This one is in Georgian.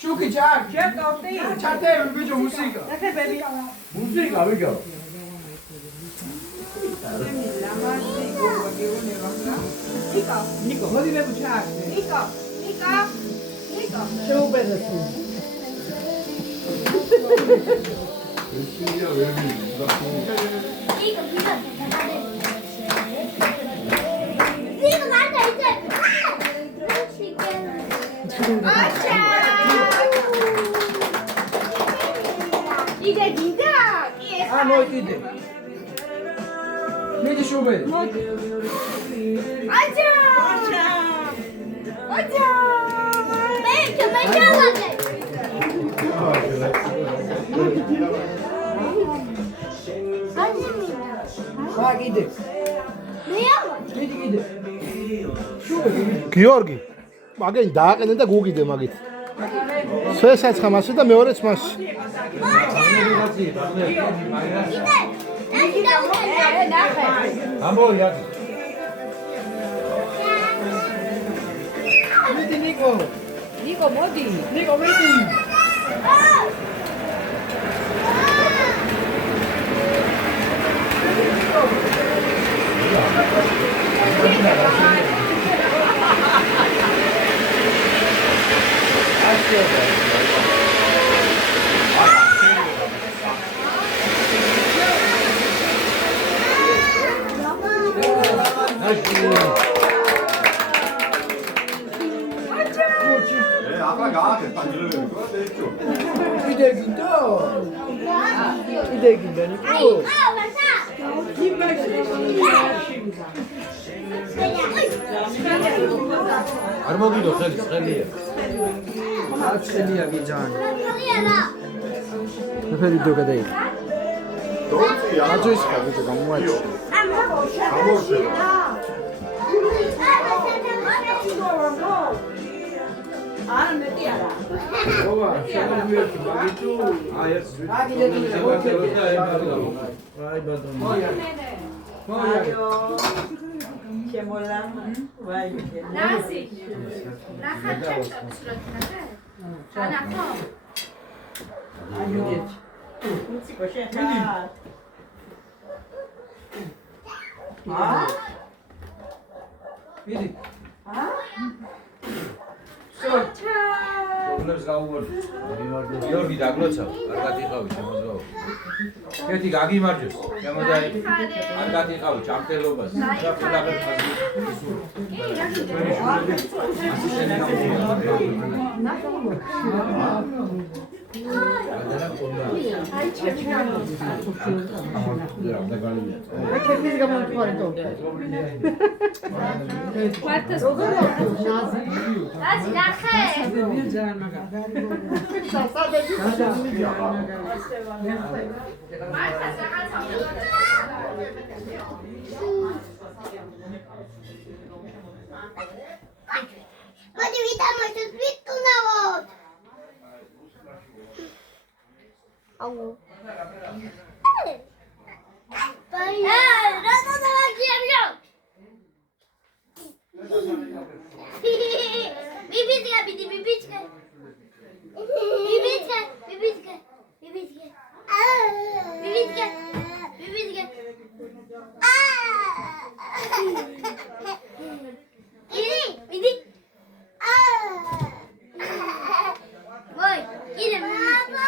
Şuki çak. Çatır bicho musika. Musika bicho. Nico, hadi ne bıçak? Nico. Çok beğendim. 이제 네가 Ha no idi. Ne de şube? 아자 맨 잘하네 Ha idi. 왜요? idi. Şube. გიორგი მაგენ დააყენე და გუგიდე მაგით სვესაც ხამასი და მეორეც მასში Ambo yadi. Midi Nico. Nico, მოდი. Nico midi. 아까 가게 딱 이러면 그거 됐죠. 이대긴다니까. 알먹이도 ხელ이야. 아츠리야 미잔. 그래도 도가데. 너야. 아주 있어 가지고 너무하지. 나시 나한 챕터 나나 미디. 오늘서 가고 여기 다글었어. 알가티 가고 შემოძრაო. ერთი გაგიმარჯოს. შემოძაი. 알가티 가고 잠텔ობას. საფრთხე ხაზი. 나시 나해 어디 위담을 좀 삐뚤 나와 아우 빨리 나도 나와 비비지가 비디 비비지가 비디 뭐이 이름 비비